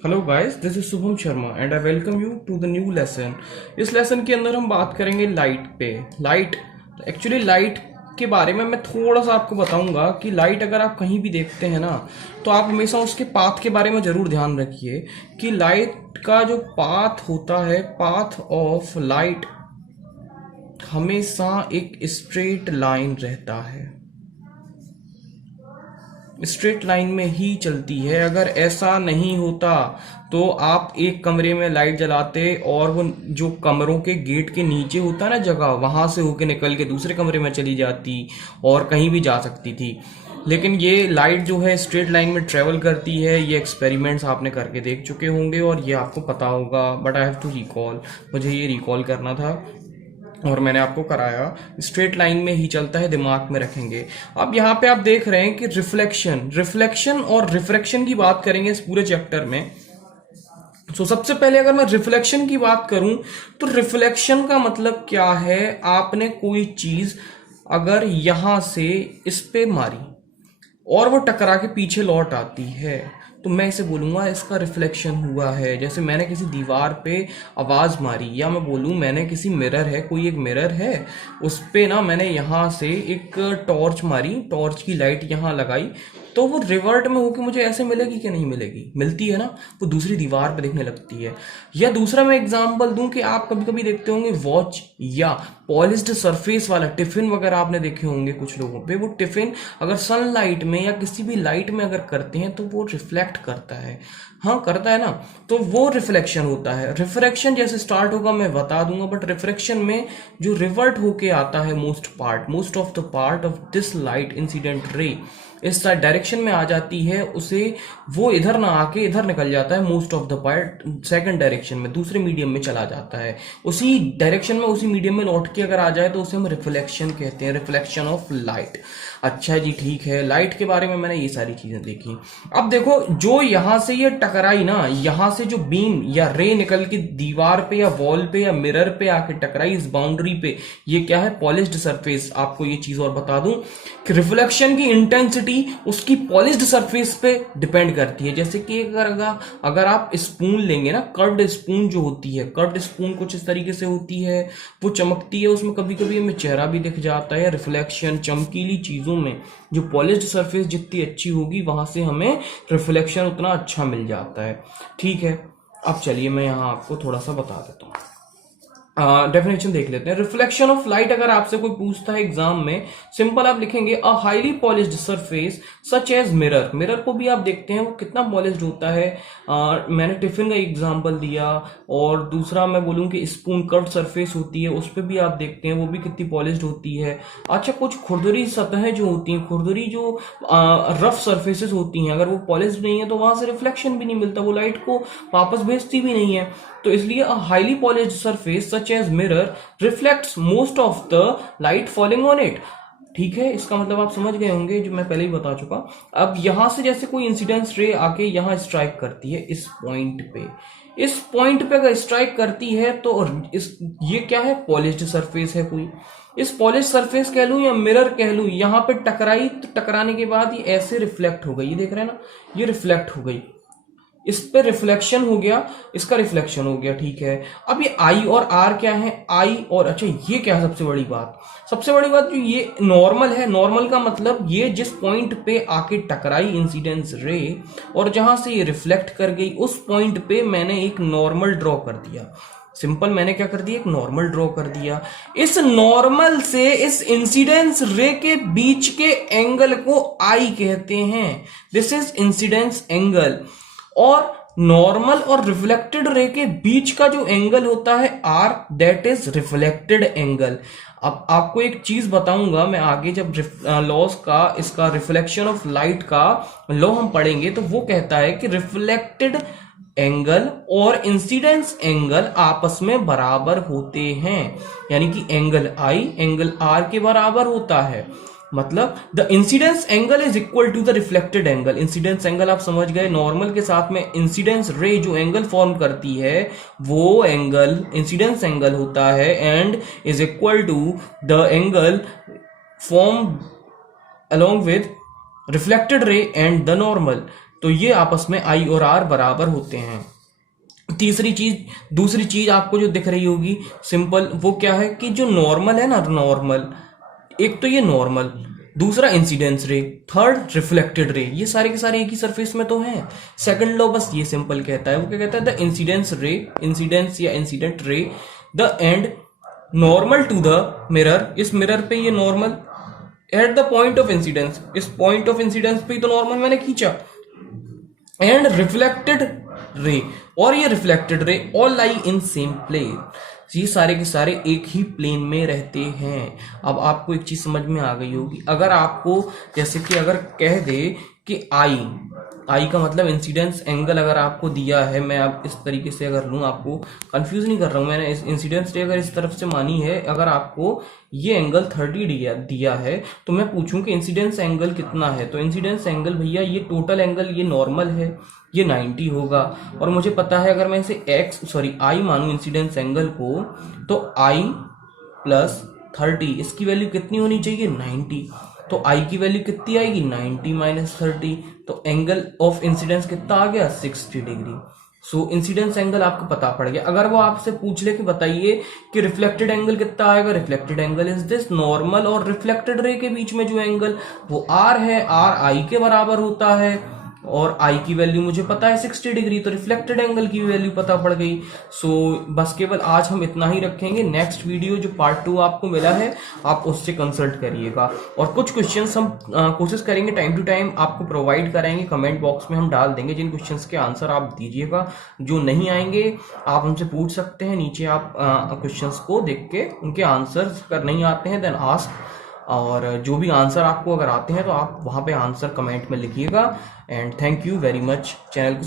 Hello guys, this is Shubham Sharma and I welcome you to the new lesson. इस lesson के अंदर हम बात करेंगे लाइट पे। लाइट के बारे में मैं थोड़ा सा आपको बताऊंगा कि लाइट अगर आप कहीं भी देखते हैं ना, तो आप हमेशा उसके पाथ के बारे में ज़रूर ध्यान रखिए कि लाइट का जो पाथ होता है, पाथ ऑफ लाइट हमेशा एक स्ट्रेट लाइन रहता है, स्ट्रेट लाइन में ही चलती है। अगर ऐसा नहीं होता तो आप एक कमरे में लाइट जलाते और वो जो कमरों के गेट के नीचे होता है ना जगह, वहां से होके निकल के दूसरे कमरे में चली जाती और कहीं भी जा सकती थी। लेकिन ये लाइट जो है स्ट्रेट लाइन में ट्रेवल करती है। ये एक्सपेरिमेंट्स आपने करके देख चुके होंगे और ये आपको पता होगा, but I have to recall, मुझे ये रिकॉल करना था और मैंने आपको कराया। स्ट्रेट लाइन में ही चलता है, दिमाग में रखेंगे। अब यहाँ पे आप देख रहे हैं कि रिफ्लेक्शन और रिफ्रैक्शन की बात करेंगे इस पूरे चैप्टर में। सबसे पहले अगर मैं रिफ्लेक्शन की बात करूं तो रिफ्लेक्शन का मतलब क्या है? आपने कोई चीज अगर यहां से इस पे मारी और वो टकरा के पीछे लौट आती है, तो मैं इसे बोलूंगा इसका रिफ्लेक्शन हुआ है। जैसे मैंने किसी दीवार पे आवाज मारी, या मैं बोलूं मैंने किसी मिरर है, कोई एक मिरर है, उस पे ना मैंने यहां से एक टॉर्च मारी, टॉर्च की लाइट यहां लगाई, तो वो रिवर्ट में होकर मुझे ऐसे मिलेगी कि नहीं मिलेगी? मिलती है ना, वो दूसरी दीवार पे दिखने लगती है। या दूसरा मैं एग्जांपल दूं कि आप कभी कभी देखते होंगे वॉच या पॉलिश्ड सरफेस वाला टिफिन वगैरह आपने देखे होंगे कुछ लोगों पे। वो टिफिन अगर सनलाइट में या किसी भी लाइट में अगर करते हैं तो वो रिफ्लेक्ट करता है। हाँ, करता है ना, तो वो रिफ्लेक्शन होता है। रिफ्रैक्शन जैसे स्टार्ट होगा मैं बता दूंगा, बट रिफ्रैक्शन में जो रिवर्ट होके आता है most of the part of this light incident ray इस डायरेक्शन में आ जाती है, उसे वो इधर ना आके इधर निकल जाता है, most of the part second direction में, दूसरे मीडियम में चला जाता है। उसी डायरेक्शन में उसी मीडियम में लौट के अगर आ जाए तो उसे हम रिफ्लेक्शन कहते हैं, रिफ्लेक्शन ऑफ लाइट। अच्छा जी, ठीक है, लाइट के बारे में मैंने ये सारी चीजें देखी। अब देखो, जो यहां से ये टकराई ना, यहां से जो बीम या रे निकल के दीवार पे या वॉल पे या मिरर पे आके टकराई इस बाउंड्री पे, ये क्या है? Polished surface. आपको ये चीज और बता दूं कि रिफ्लेक्शन की इंटेंसिटी उसकी पॉलिश्ड सरफेस पे डिपेंड करती है। जैसे कि अगर आप स्पून लेंगे ना, कर्व्ड स्पून जो होती है, कर्व्ड स्पून कुछ इस तरीके से होती है, वो चमकती है, उसमें कभी कभी हमें चेहरा भी दिख जाता है। रिफ्लेक्शन चमकीली चीजों में जो पॉलिश्ड सरफेस जितनी अच्छी होगी, वहां से हमें रिफ्लेक्शन उतना अच्छा मिल जाता है। ठीक है, अब चलिए मैं यहां आपको थोड़ा सा बता देता हूं। डेफिनेशन देख लेते हैं। रिफ्लेक्शन ऑफ लाइट अगर आपसे कोई पूछता है एग्जाम में, सिंपल आप लिखेंगे a highly polished surface such as mirror. Mirror को भी आप देखते हैं वो कितना पॉलिश्ड होता है। मैंने टिफिन का एग्जांपल दिया, और दूसरा मैं बोलूं कि स्पून कर्व सरफेस होती है, उस पर भी आप देखते हैं वो भी कितनी पॉलिश्ड होती है। अच्छा, कुछ खुरदुरी सतहें जो होती हैं, खुरदुरी जो रफ सरफेसेस होती हैं, अगर वो पॉलिश्ड नहीं है तो वहां से रिफ्लेक्शन भी नहीं मिलता, वो लाइट को वापस भेजती भी नहीं है। तो इसलिए a highly polished surface such as mirror reflects most of the light falling on it. ठीक है, इसका मतलब आप समझ गए होंगे, जो मैं पहले ही बता चुका। अब यहां से जैसे कोई इंसिडेंस रे आके यहां स्ट्राइक करती है इस पॉइंट पे अगर स्ट्राइक करती है तो ये क्या है? पॉलिश्ड सरफेस है कोई। इस पॉलिश सरफेस कह लूं या मिरर कह लूं, यहां पे टकराई, तो टकराने के बाद ये ऐसे रिफ्लेक्ट हो गई, ये देख रहे हैं ना, ये रिफ्लेक्ट हो गई, इस पे रिफ्लेक्शन हो गया, इसका रिफ्लेक्शन हो गया। ठीक है, अब ये आई और आर क्या है? आई और, अच्छा ये क्या है? सबसे बड़ी बात जो ये नॉर्मल है। नॉर्मल का मतलब ये जिस पॉइंट पे आके टकराई इंसिडेंस रे और जहां से ये रिफ्लेक्ट कर गई, उस पॉइंट पे मैंने एक नॉर्मल ड्रॉ कर दिया। सिंपल, मैंने क्या कर दिया? एक नॉर्मल ड्रॉ कर दिया। इस नॉर्मल से इस इंसिडेंस रे के बीच के एंगल को आई कहते हैं। This is incidence angle. और नॉर्मल और रिफ्लेक्टेड रे के बीच का जो एंगल होता है r, that is reflected angle. अब आपको एक चीज बताऊंगा मैं आगे, जब लॉस का, इसका रिफ्लेक्शन ऑफ लाइट का लॉ हम पढ़ेंगे, तो वो कहता है कि रिफ्लेक्टेड एंगल और इंसिडेंस एंगल आपस में बराबर होते हैं, यानी कि एंगल आई एंगल आर के बराबर होता है। मतलब the incidence angle is equal to the reflected angle. Incidence angle आप समझ गए, नॉर्मल के साथ में इंसिडेंस रे जो एंगल फॉर्म करती है वो एंगल इंसिडेंस एंगल होता है, and is equal to the angle form along with reflected ray and the normal। तो ये आपस में आई और आर बराबर होते हैं। दूसरी चीज आपको जो दिख रही होगी सिंपल, वो क्या है कि जो नॉर्मल है ना, नॉर्मल, एक तो ये नॉर्मल, दूसरा इंसिडेंस रे, थर्ड रिफ्लेक्टेड रे, ये सारे के सारे एक ही सरफेस में तो हैं। सेकंड लॉ बस ये सिंपल कहता है, वो क्या कहता है, द इंसिडेंस रे, इंसिडेंस या incident ray, the and normal to the mirror, इस मिरर पे ये normal at the point of incidence, इस पॉइंट ऑफ इंसिडेंस पे तो नॉर्मल मैंने खींचा, एंड रिफ्लेक्टेड रे, और ये reflected ray all lie in same plane, ये सारे के सारे एक ही प्लेन में रहते हैं। अब आपको एक चीज समझ में आ गई होगी, अगर आपको जैसे कि अगर कह दे कि आई का मतलब इंसिडेंस एंगल अगर आपको दिया है, मैं अब इस तरीके से अगर लूं, आपको कंफ्यूज नहीं कर रहा हूं, मैंने इस इंसिडेंस रे अगर इस तरफ से मानी है, अगर आपको ये एंगल 30 दिया है तो मैं पूछूं कि इंसिडेंस एंगल कितना है, तो इंसिडेंस एंगल भैया ये टोटल एंगल, ये नॉर्मल है, ये 90 होगा, और मुझे पता है अगर मैं इसे आई मानूं इंसिडेंस एंगल को, तो आई प्लस 30, इसकी वैल्यू कितनी होनी चाहिए, 90, तो आई की वैल्यू कितनी आएगी, 90 माइनस 30, तो एंगल ऑफ इंसिडेंस कितना आ गया, 60 डिग्री। सो इंसिडेंस एंगल आपको पता पड़ गया। अगर वो आपसे पूछ ले कि बताइए कि रिफ्लेक्टेड एंगल कितना आएगा, reflected angle is this, normal और रिफ्लेक्टेड रे के बीच में जो एंगल वो आर है, आर आई के बराबर होता है, और आई की वैल्यू मुझे पता है 60 डिग्री, तो रिफ्लेक्टेड एंगल की वैल्यू पता पड़ गई। सो बस केवल आज हम इतना ही रखेंगे, नेक्स्ट वीडियो जो पार्ट 2 आपको मिला है आप उससे कंसल्ट करिएगा, और कुछ क्वेश्चंस हम कोशिश करेंगे टाइम टू टाइम आपको प्रोवाइड कराएंगे, कमेंट बॉक्स में हम डाल देंगे, जिन क्वेश्चंस के आंसर आप दीजिएगा, जो नहीं आएंगे आप हमसे पूछ सकते हैं, नीचे आप क्वेश्चंस को देख के उनके आंसर्स अगर नहीं आते हैं देन आस्क, और जो भी आंसर आपको अगर आते हैं तो आप वहां पे आंसर कमेंट में लिखिएगा। And thank you very much, channel को